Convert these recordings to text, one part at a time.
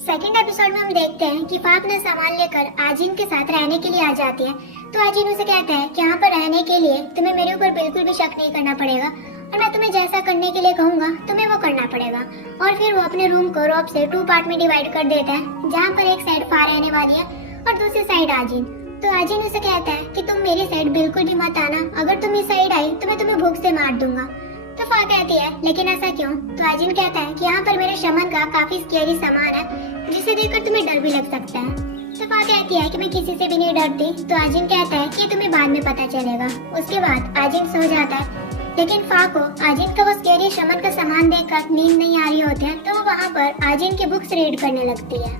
Second episode में हम देखते हैं कि फा अपना सामान लेकर आजिन के साथ रहने के लिए आ जाती है। तो आजिन उसे कहता है कि यहाँ पर रहने के लिए तुम्हें मेरे ऊपर बिल्कुल भी शक नहीं करना पड़ेगा और मैं तुम्हें जैसा करने के लिए कहूँगा तुम्हें वो करना पड़ेगा। और फिर वो अपने रूम को रोप से 2 पार्ट में डिवाइड कर देता है, जहाँ पर एक साइड फा रहने वाली है और दूसरी साइड आजिन। तो आजिन उसे कहता है कि तुम मेरी साइड बिल्कुल भी मत आना, अगर तुम इस साइड आई तो मैं तुम्हें भूख से मार दूंगा। तो फा कहती है लेकिन ऐसा क्यों? तो आजिन कहता है कि यहाँ पर मेरे शमन का काफी स्केरी सामान है जिसे देखकर तुम्हें डर भी लग सकता है। तो फा कहती है कि मैं किसी से भी नहीं डरती। तो आजिन कहता है कि तुम्हें बाद में पता चलेगा। उसके बाद आजिन सो जाता है, लेकिन फा को आजिन का वो स्केरी शमन का सामान देखकर नींद नहीं आ रही होती है। तो वो वहाँ पर आजिन की बुक्स रीड करने लगती है।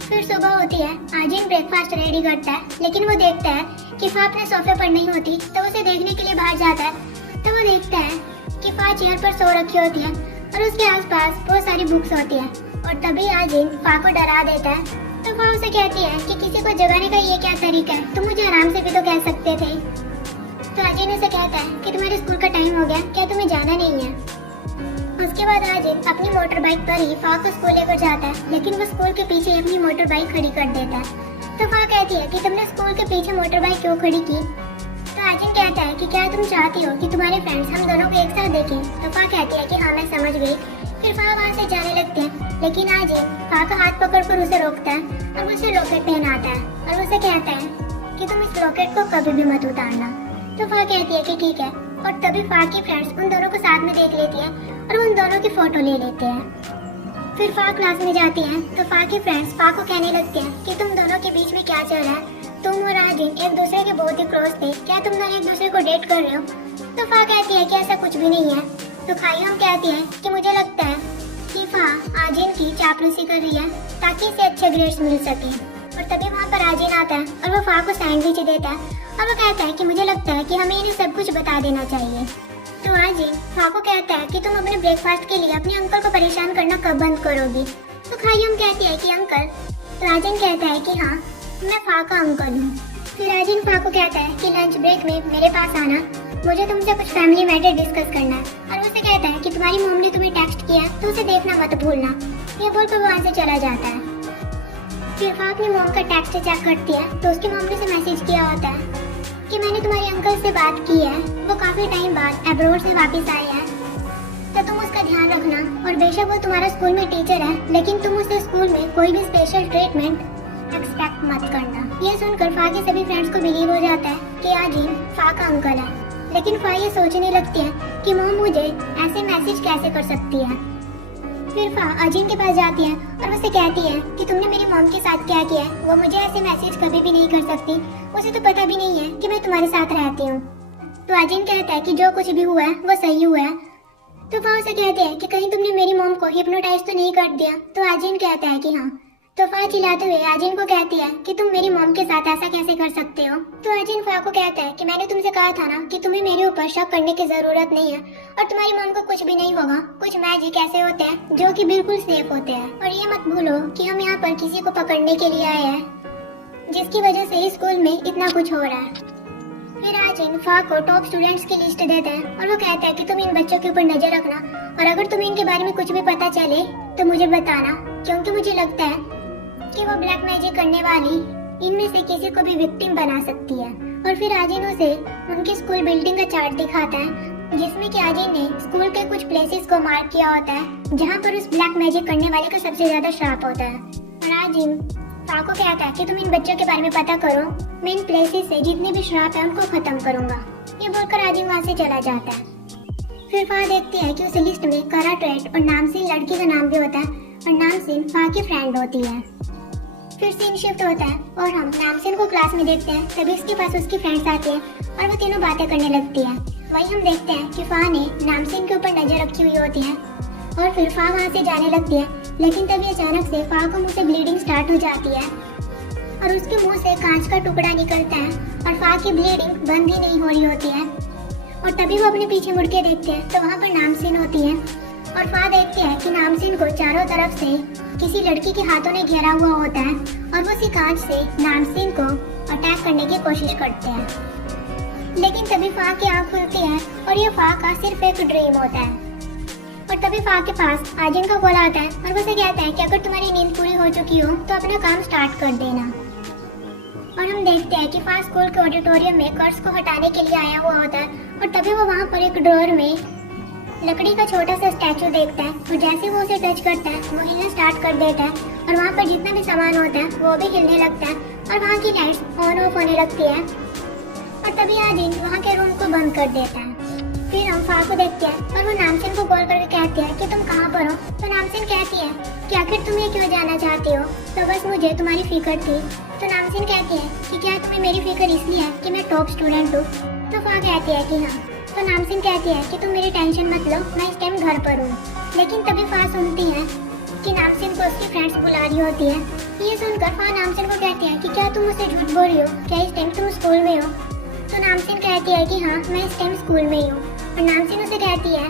फिर सुबह होती है, आजिन ब्रेकफास्ट रेडी करता है, लेकिन वो देखता है कि फा अपने सोफे पर नहीं होती। तो उसे देखने के लिए बाहर जाता है। तो वो देखता है कि फा चेयर पर सो रखी होती है और उसके आसपास बहुत सारी बुक्स होती है। और तभी आजिन फा को डरा देता है। तो फा उसे कहती है कि किसी को जगाने का ये क्या तरीका है, तुम मुझे आराम से भी तो कह सकते थे। तो आजिन उसे कहता है कि तुम्हारे स्कूल का टाइम हो गया, क्या तुम्हें जाना नहीं है? उसके बाद आजिन अपनी मोटर बाइक पर ही फा को स्कूल लेकर जाता है, लेकिन वो स्कूल के पीछे अपनी मोटर बाइक खड़ी कर देता है। तो फा कहती है कि तुमने स्कूल के पीछे मोटर बाइक क्यों खड़ी की? तो आजिन कहता है कि क्या तुम चाहती हो कि तुम्हारे फ्रेंड्स हम दोनों को एक साथ देखें? तो फा कहती है कि हाँ मैं समझ गई। फिर फा वहाँ से जाने लगते हैं, लेकिन आजिन फा का हाथ पकड़कर उसे रोकता है और उसे लॉकेट पहनाता है और उसे कहता है कि तुम इस लॉकेट को कभी भी मत उतारना। तो फा कहती है कि ठीक है। और तभी फा की फ्रेंड्स उन दोनों को साथ में देख लेती है और उन दोनों की फोटो ले लेते हैं। फिर फा क्लास में जाती है तो फा की फ्रेंड्स फा को कहने लगते हैं कि तुम दोनों के बीच में क्या चल रहा है, तुम और आजिन एक दूसरे के बहुत ही क्लोज थे, क्या तुम दोनों एक दूसरे को डेट कर रहे हो? तो फा कहती है कि ऐसा कुछ भी नहीं है। तो खायम कहती है कि मुझे लगता है कि फा आजिन की चापलूसी कर रही है ताकि इसे अच्छे ग्रेड्स मिल सके। और तभी वहाँ पर आजिन आता है और वो फा को सैंडविच देता है और वो कहता है कि मुझे लगता है कि हमें इन्हें सब कुछ बता देना चाहिए। तो आजिन फा को कहता है कि तुम अपने ब्रेकफास्ट के लिए अपने अंकल को परेशान करना कब बंद करोगी? तो खायम कहती है कि अंकल। तो आजिन कहता है कि हाँ मैं फा का अंकल हूँ। फिर आजिन फा को कहता है कि लंच ब्रेक में मेरे पास आना, मुझे तुमसे कुछ फैमिली मैटर डिस्कस करना है। और उसे कहता है कि तुम्हारी मॉम ने तुम्हें टेक्स्ट किया है तो उसे देखना मत भूलना। ये बोलकर वो वहाँ से चला जाता है। फिर फा अपनी मॉम का टेक्स्ट चेक करती है तो उसकी मॉम ने उसे मैसेज किया होता है कि मैंने तुम्हारे अंकल से बात की है, वो काफी टाइम बाद अब्रॉड से वापस आए हैं, तो तुम उसका ध्यान रखना। और बेशक वो तुम्हारा स्कूल में टीचर है, लेकिन तुम उसे स्कूल में कोई भी स्पेशल ट्रीटमेंट एक्सपेक्ट मत करना। ये सुनकर फा के सभी फ्रेंड्स को बिलीव हो जाता है कि आजिन फा का अंकल है, लेकिन फा ये सोचने लगती है कि मॉम मुझे ऐसे मैसेज कैसे कर सकती है। फिर फा आजिन के पास जाती है और उसे कहती है कि तुमने मेरी मॉम के साथ क्या किया है, वो मुझे ऐसे मैसेज कभी भी नहीं कर सकती, उसे तो पता भी नहीं है कि मैं तुम्हारे साथ रहती हूँ। तो आजिन कहता है कि जो कुछ भी हुआ है वो सही हुआ है। तो फा उसे कहते हैं कि कहीं तुमने मेरी मॉम को हिप्नोटाइज तो नहीं कर दिया? तो आजिन कहता है कि हाँ। तो फा चिल्लाते हुए आजिन को कहती है कि तुम मेरी मॉम के साथ ऐसा कैसे कर सकते हो? तो आजिन फा को कहता है कि मैंने तुमसे कहा था ना कि तुम्हें मेरे ऊपर शक करने की जरूरत नहीं है और तुम्हारी मॉम को कुछ भी नहीं होगा। कुछ मैजिक ऐसे होते हैं जो कि बिल्कुल सेफ होते हैं, और ये मत भूलो कि हम यहाँ पर किसी को पकड़ने के लिए आए हैं जिसकी वजह से इस स्कूल में इतना कुछ हो रहा है। फिर आजिन फा को टॉप स्टूडेंट्स की लिस्ट देता है और वो कहता है कि तुम इन बच्चों के ऊपर नजर रखना और अगर तुम्हें इनके बारे में कुछ भी पता चले तो मुझे बताना, क्योंकि मुझे लगता है कि वो ब्लैक मैजिक करने वाली इनमें से किसी को भी विक्टिम बना सकती है। और फिर आजिन उसे उनकी स्कूल बिल्डिंग का चार्ट दिखाता है जिसमें कि आजिन ने स्कूल के कुछ प्लेसेस को मार्क किया होता है जहाँ पर उस ब्लैक मैजिक करने वाले का सबसे ज्यादा श्राप होता है। और आजिन फा को कहता है कि तुम इन बच्चों के बारे में पता करो, मैं इन प्लेसेस से जितने भी श्राप है उनको खत्म करूंगा। ये बोलकर आजिन वहाँ से चला जाता है। फिर फा देखती है कि उस लिस्ट में करा ट्रेट और नामसीन लड़की का नाम भी होता है और नामसीन फा की फ्रेंड होती है। फिर सीन शिफ्ट होता है और हम नामसीन को क्लास में देखते हैं। तभी उसके पास उसकी फ्रेंड्स आती हैं और वो तीनों बातें करने लगती है। वही हम देखते हैं कि फा ने नामसीन के ऊपर नजर रखी हुई होती है और फिर फा वहाँ से जाने लगती है, लेकिन तभी अचानक से फा को मुंह से ब्लीडिंग स्टार्ट हो जाती है और उसके मुंह से कांच का टुकड़ा निकलता है और फा की ब्लीडिंग बंद ही नहीं हो रही होती है। और तभी वो अपने पीछे मुड़ के देखते हैं तो वहाँ पर नामसीन होती है और फा देखती है कि नामसीन को चारों तरफ से किसी लड़की के हाथों ने घेरा हुआ होता है और वो उसी कांच से नामसीन को अटैक करने की कोशिश करते हैं। लेकिन तभी फा की आँख खुलती है और ये फा का सिर्फ एक ड्रीम होता है। और तभी फा के पास आजिन का कॉल आता है और वो उसे कहता है कि अगर तुम्हारी नींद पूरी हो चुकी हो तो अपना काम स्टार्ट कर देना। और हम देखते हैं कि फा स्कूल के ऑडिटोरियम में कर्स को हटाने के लिए आया हुआ होता है और तभी वो वहाँ पर एक ड्रॉअर में लकड़ी का छोटा सा स्टैचू देखता है और जैसे वो उसे टच करता है वो हिलना स्टार्ट कर देता है और वहाँ पर जितना भी सामान होता है वो भी हिलने लगता है और वहाँ की लाइट्स ऑन ऑफ होने लगती है। और तभी आजिन वहाँ के रूम को बंद कर देता है। फिर हम फा को देखते हैं और वो नामसिन को कॉल करके कहती है कि तुम कहाँ पर हो। तो नामसिन कहती है कि आखिर तुम ये क्यों जाना चाहती हो। तो बस मुझे तुम्हारी फिक्र थी। तो नामसिन कहती है कि क्या तुम्हें मेरी फिक्र इसलिए है कि मैं टॉप स्टूडेंट हूँ। तो फा कहती है कि हाँ। तो नामसिन कहती है कि तुम मेरी टेंशन मत लो, मैं इस टाइम घर पर हूँ। लेकिन तभी फा सुनती है कि नामसिन को उसकी फ्रेंड्स बुला रही होती है। ये सुनकर फा नामसिन को कहती है कि क्या तुम मुझसे झूठ बोल रही हो, क्या इस टाइम तुम स्कूल में हो। तो नामसिन कहती है कि हाँ मैं इस टाइम स्कूल में ही हूँ। और नामसिन उसे कहती है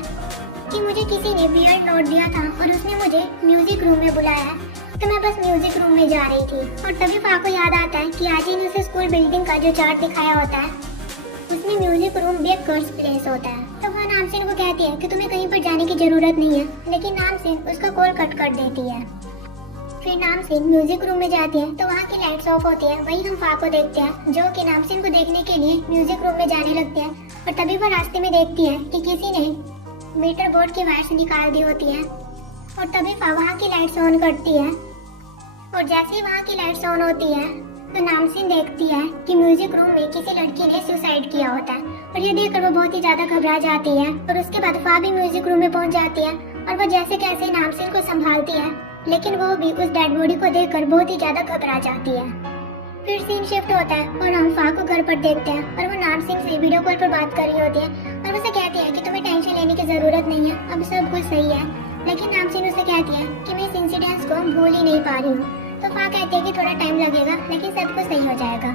कि मुझे किसी ने वियर्ड नोट दिया था और उसने मुझे म्यूजिक रूम में बुलाया है, तो मैं बस म्यूजिक रूम में जा रही थी। और तभी फा को याद आता है कि आज ही उसे स्कूल बिल्डिंग का जो चार्ट दिखाया होता है उसमें म्यूजिक रूम भी एक कर्स प्लेस होता है। तो वह नामसिन को कहती है कि तुम्हें कहीं पर जाने की जरूरत नहीं है, लेकिन नामसिन उसका कॉल कट कर देती है। फिर नामसिन म्यूजिक रूम में जाती है तो वहाँ की लाइट्स ऑफ होती है। वहीं हम फा को देखते हैं जो कि नामसिन को देखने के लिए म्यूजिक रूम में जाने लगते हैं। और तभी वो रास्ते में देखती है कि किसी ने मीटर बोर्ड की वायर्स निकाल दी होती है। और तभी फा वहाँ की लाइट्स ऑन करती है और जैसे ही वहाँ की लाइट्स ऑन होती है तो नामसिन देखती है कि म्यूजिक रूम में किसी लड़की ने सुसाइड किया होता है। और ये देखकर वो बहुत ही ज्यादा घबरा जाती है। और उसके बाद फा भी म्यूजिक रूम में पहुंच जाती है और वो जैसे कैसे नामसिन को संभालती है, लेकिन वो भी उस डेड बॉडी को देखकर बहुत ही ज्यादा घबरा जाती है। फिर सीन शिफ्ट होता है और हम फा को घर पर देखते हैं और वो नामसिन से वीडियो कॉल पर बात कर रही होती है और उसे कहती है कि तुम्हें टेंशन लेने की जरूरत नहीं है, अब सब कुछ सही है। लेकिन नामसिन उसे कहती है कि मैं इस इंसिडेंस को भूल ही नहीं पा रही हूँ। तो फा कहती है कि थोड़ा टाइम लगेगा लेकिन सब कुछ सही हो जाएगा।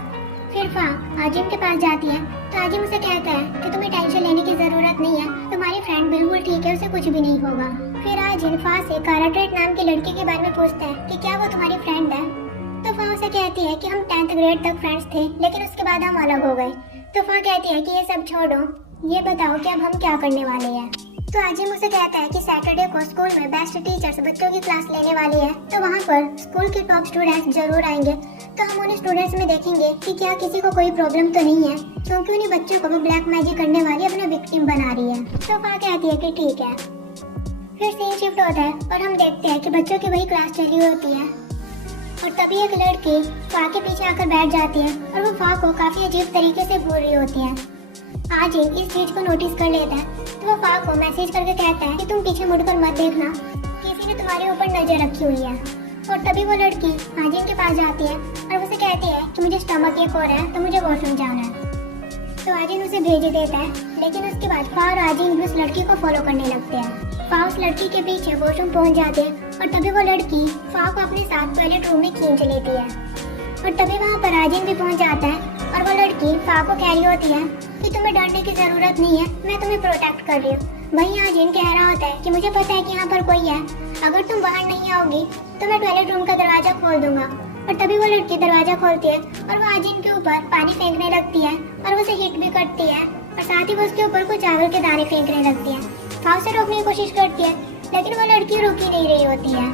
फिर फा आजिम के पास जाती है तो आजिम उसे कहता है कि तुम्हें टेंशन लेने की जरूरत नहीं है, तुम्हारी फ्रेंड बिल्कुल ठीक है, उसे कुछ भी नहीं होगा। फिर आजिम फा से काराट्रेट नाम की लड़की के बारे में पूछता है कि क्या वो तुम्हारी फ्रेंड है। तो फा उसे कहती है कि हम 10th ग्रेड तक फ्रेंड्स थे लेकिन उसके बाद हम अलग हो गए। तो फा कहती है कि ये सब छोड़ो, ये बताओ कि अब हम क्या करने वाले हैं। तो आजिम उसे कहता है कि सैटरडे को स्कूल में बेस्ट टीचर्स बच्चों की क्लास लेने वाली है, तो वहाँ पर स्कूल के टॉप स्टूडेंट्स जरूर आएंगे। तो हम उन स्टूडेंट्स में देखेंगे कि क्या किसी को कोई प्रॉब्लम तो नहीं है, क्योंकि उन्हीं बच्चों को वो ब्लैक मैजिक करने वाली अपना विक्टिम बना रही है। तो फा कहती है कि ठीक है। फिर सीन शिफ्ट होता है और हम देखते हैं कि बच्चों की वही क्लास चली होती है और तभी एक लड़की फा के पीछे आकर बैठ जाती है और वो फा को काफी अजीब तरीके से बोल रही होती है। आज इस चीज को नोटिस कर लेता है तो वो फा को मैसेज करके कहता है कि तुम पीछे मुड़कर मत देखना, किसी ने तुम्हारे ऊपर नजर रखी हुई है। और तभी वो लड़की आजिन के पास जाती है और उसे कहती है कि मुझे स्टमक एक हो रहा है तो मुझे वॉशरूम जाना है। तो आजिन उसे भेज देता है, लेकिन उसके बाद फा और आजिन उस लड़की को फॉलो करने लगते हैं। फा उस लड़की के पीछे वॉशरूम पहुंच जाते हैं और तभी वो लड़की फा को अपने साथ टॉयलेट रूम में खींच लेती है। और तभी वहाँ पर आजिन भी पहुंच जाता है और वो लड़की फा को कह रही होती है कि तुम्हें डरने की जरूरत नहीं है, मैं तुम्हें प्रोटेक्ट कर रही हूँ। वहीं आजिन कह रहा होता है कि मुझे पता है कि यहाँ पर कोई है, अगर तुम बाहर नहीं आओगी तो मैं टॉयलेट रूम का दरवाजा खोल दूंगा। और तभी वो लड़की दरवाजा खोलती है और वो आजिन के ऊपर पानी फेंकने लगती है और वो उसे हिट भी करती है और साथ ही वो उसके ऊपर कुछ चावल के दाने फेंकने लगती है। फा उसे रोकने की कोशिश करती है लेकिन वो लड़की रुक ही नहीं रही होती है।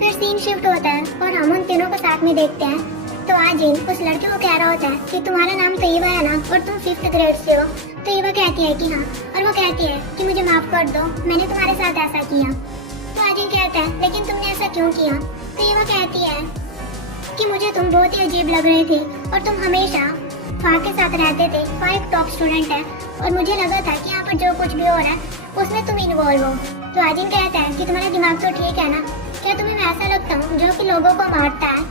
फिर सीन शिफ्ट होता है और हम उन तीनों को साथ में देखते हैं। तो आजिन उस लड़की को कह रहा होता है कि तुम्हारा नाम तो ईवा है ना और तुम 5th ग्रेड से हो। तो ईवा कहती है कि हाँ और वो कहती है कि मुझे माफ कर दो, मैंने तुम्हारे साथ ऐसा किया। तो आजिन कहता है लेकिन तुमने ऐसा क्यों किया। तो ईवा कहती है कि मुझे तुम बहुत ही अजीब लग रहे थे और तुम हमेशा फा के साथ रहते थे। फा एक टॉप स्टूडेंट है और मुझे लगा था कि यहाँ पर जो कुछ भी हो रहा है उसमें तुम इन्वॉल्व हो। तो आजिन कहता है कि तुम्हारा दिमाग तो ठीक है ना, क्या तुम्हें मैं ऐसा लगता हूँ जो कि लोगों को मारता है।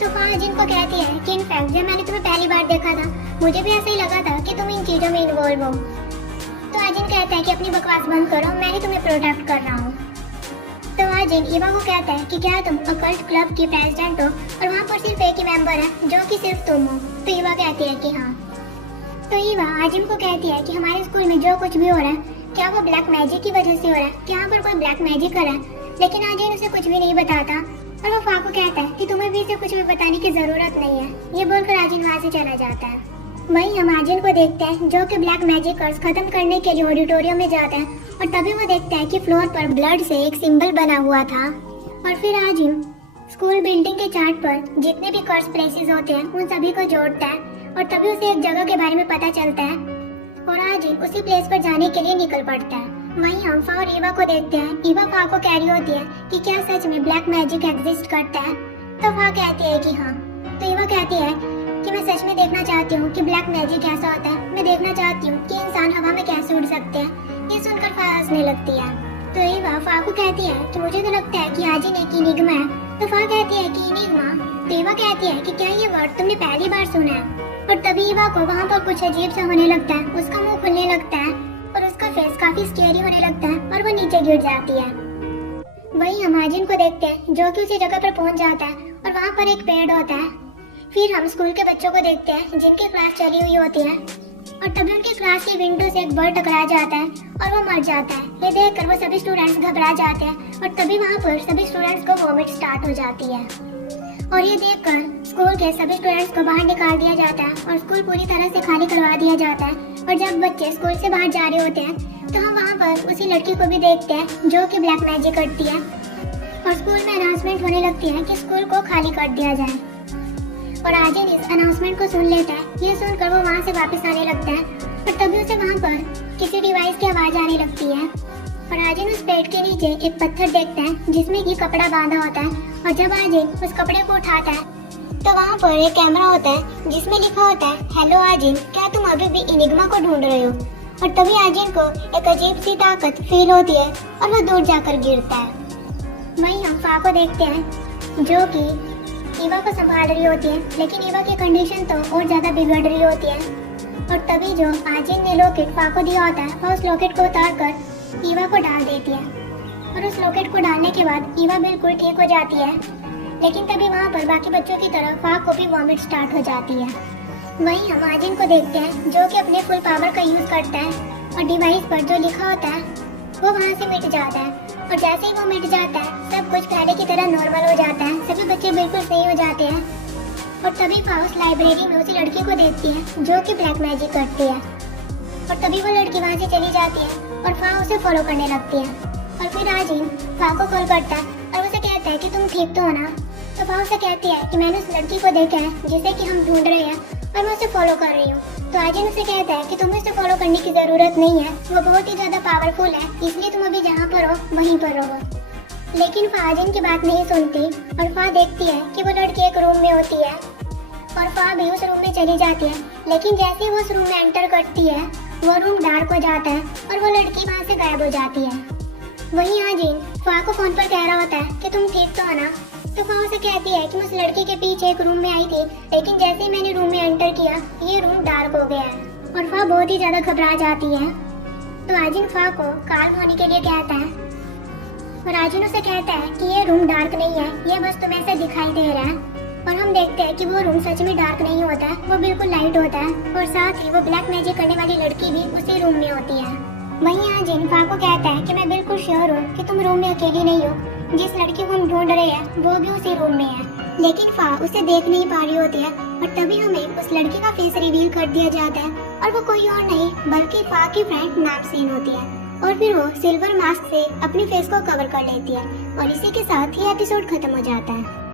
तो फा आजिन को कहती है कि इनफैक्ट जब मैंने तुम्हें पहली बार देखा था मुझे भी ऐसा ही लगा था कि तुम इन चीजों में इन्वॉल्व हो। तो आजिन कहता है कि अपनी बकवास बंद करो, मैं ही तुम्हें प्रोटेक्ट कर रहा हूँ। तो आजिन ईवा को कहता है कि क्या तुम अकल्ट क्लब की प्रेसिडेंट हो और वहाँ पर सिर्फ एक ही मेंबर है जो कि सिर्फ तुम हो। तो ईवा कहती है कि हाँ। तो ईवा आजिन को कहती है कि हमारे स्कूल में जो कुछ भी हो रहा है क्या वो ब्लैक मैजिक की वजह से हो रहा है, क्या यहाँ पर कोई ब्लैक मैजिक कर रहा है। लेकिन आजिन उसे कुछ भी नहीं बताता और वो फा को कहता है कि तुम्हें भी इसे कुछ भी बताने की जरूरत नहीं है। ये बोलकर आजिन वहाँ से चला जाता है। वहीं हम आजिन को देखते हैं जो कि ब्लैक मैजिक कर्स खत्म करने के लिए ऑडिटोरियम में जाता है और तभी वो देखता है कि फ्लोर पर ब्लड से एक सिंबल बना हुआ था। और फिर आजिन स्कूल बिल्डिंग के चार्ट पर जितने भी कर्स प्लेसेस होते हैं उन सभी को जोड़ता है और तभी उसे एक जगह के बारे में पता चलता है और आजिन उसी प्लेस पर जाने के लिए निकल पड़ता है। वहीं हम फा और ईवा को देखते हैं। ईवा फा को कह रही होती है कि क्या सच में ब्लैक मैजिक एग्जिस्ट करता है, तो फा कहती है कि हाँ। तो ईवा कहती है कि मैं सच में देखना चाहती हूँ कि ब्लैक मैजिक कैसा होता है। मैं देखना चाहती हूँ कि इंसान हवा में कैसे उड़ सकते हैं। ये सुनकर फा हंसने लगती है। तो ईवा फा को कहती है कि मुझे तो लगता है कि आजिन एक इनिग्मा है। तो फा कहती है कि इनिग्मा। तो ईवा कहती है कि क्या ये वर्ड तुमने पहली बार सुना है। और तभी ईवा को वहाँ पर कुछ अजीब सा होने लगता है। उसका मुंह खुलने लगता है और उसका फेस काफी स्केरी होने लगता है और वो नीचे गिर जाती है। वहीं हम आजिन को देखते हैं जो कि उसी जगह पर पहुंच जाता है और वहाँ पर एक पेड़ होता है। फिर हम स्कूल के बच्चों को देखते हैं जिनकी क्लास चली हुई होती है और तभी उनके क्लास की विंडो से एक बर्ड टकरा जाता है और वो मर जाता है। ये देखकर वो सभी स्टूडेंट्स घबरा जाते हैं और तभी वहाँ पर सभी स्टूडेंट्स को वॉमिट स्टार्ट हो जाती है। और ये देखकर स्कूल के सभी स्टूडेंट्स को बाहर निकाल दिया जाता है और स्कूल पूरी तरह से खाली करवा दिया जाता है। और जब बच्चे स्कूल से बाहर जा रहे होते हैं तो हम वहाँ पर उसी लड़की को भी देखते हैं जो कि ब्लैक मैजिक करती है और स्कूल में अनाउंसमेंट होने लगती है कि स्कूल को खाली कर दिया जाए। और आजिन इस अनाउंसमेंट को सुन लेता है। ये सुनकर वो वहाँ से वापस आने लगता है और तभी उसे वहाँ पर किसी डिवाइस की आवाज आने लगती है और आजिन उस पेड़ के नीचे एक पत्थर देखता है जिसमें कि कपड़ा बांधा होता है। और जब आजिन उस कपड़े को उठाता है तो वहाँ पर एक कैमरा होता है जिसमें लिखा होता है, हेलो आजिन, क्या तुम अभी भी इनिग्मा को ढूंढ रहे हो। और तभी आजिन को एक अजीब सी ताकत फील होती है और वो दूर जाकर गिरता है। वहीं हम फा को देखते हैं जो कि ईवा को संभाल रही होती है, लेकिन ईवा की कंडीशन तो और ज्यादा बिगड़ रही होती है। और तभी जो आजिन ने लॉकेट फा को दिया होता है वह उस लॉकेट को उतार कर ईवा को डाल देती है और उस लॉकेट को डालने के बाद ईवा बिल्कुल ठीक हो जाती है। लेकिन तभी वहाँ पर बाकी बच्चों की तरह फा को भी वॉमिट स्टार्ट हो जाती है। वहीं हम आजिन को देखते हैं जो कि अपने फुल पावर का यूज करता है और डिवाइस पर जो लिखा होता है वो वहाँ से मिट जाता है। और जैसे ही वो मिट जाता है सब कुछ पहले की तरह नॉर्मल हो जाता है। सभी बच्चे बिल्कुल सही हो जाते हैं। और तभी फा उस लाइब्रेरी में उसी लड़की को देखती है जो कि ब्लैक मैजिक करती है। और तभी वो लड़की वहाँ से चली जाती है और फा उसे फॉलो करने लगती है। और फिर आजिन फा को कॉल करता है और उसे कहता है कि तुम ठीक तो हो ना। तो फा उसे कहती है कि मैंने उस लड़की को देखा है जिसे कि हम ढूंढ रहे हैं और मैं उसे फॉलो कर रही हूँ। तो आजिन उसे कहता है कि तुम्हें उसे फॉलो करने की जरूरत नहीं है, वो बहुत ही ज्यादा पावरफुल है, इसलिए तुम अभी जहाँ पर हो वहीं पर रहो। लेकिन फा आजिन की बात नहीं सुनती और फा देखती है कि वो लड़की एक रूम में होती है और फा भी उस रूम में चली जाती है। लेकिन जैसे ही वो उस रूम में एंटर करती है वो रूम डार्क हो जाता है और वो लड़की वहाँ से गायब हो जाती है। वहीं आजिन फा को फोन पर कह रहा होता है कि तुम ठीक तो हो ना। तो फा उसे कहती है कि मैं उस लड़की के पीछे एक रूम में आई थी, लेकिन जैसे ही मैंने रूम में एंटर किया ये रूम डार्क हो गया है। और फा बहुत ही ज्यादा घबरा जाती है। तो आजिन फा को काल्म होने के लिए कहता है और आजिन उसे कहता है कि ये रूम डार्क नहीं है, ये बस तुम्हें ऐसा दिखाई दे रहा है। और हम देखते हैं कि वो रूम सच में डार्क नहीं होता है, वो बिल्कुल लाइट होता है और साथ ही वो ब्लैक मैजिक करने वाली लड़की भी उसी रूम में होती है। वहीं आजिन फा को कहता है कि मैं बिल्कुल श्योर हूँ कि तुम रूम में अकेली नहीं हो, जिस लड़की को हम ढूंढ रहे हैं वो भी उसी रूम में है। लेकिन फा उसे देख नहीं पा रही होती है और तभी हमें उस लड़की का फेस रिवील कर दिया जाता है और वो कोई और नहीं बल्कि फा की फ्रेंड नामसीन होती है। और फिर वो सिल्वर मास्क से अपने फेस को कवर कर लेती है और इसी के साथ ही एपिसोड खत्म हो जाता है।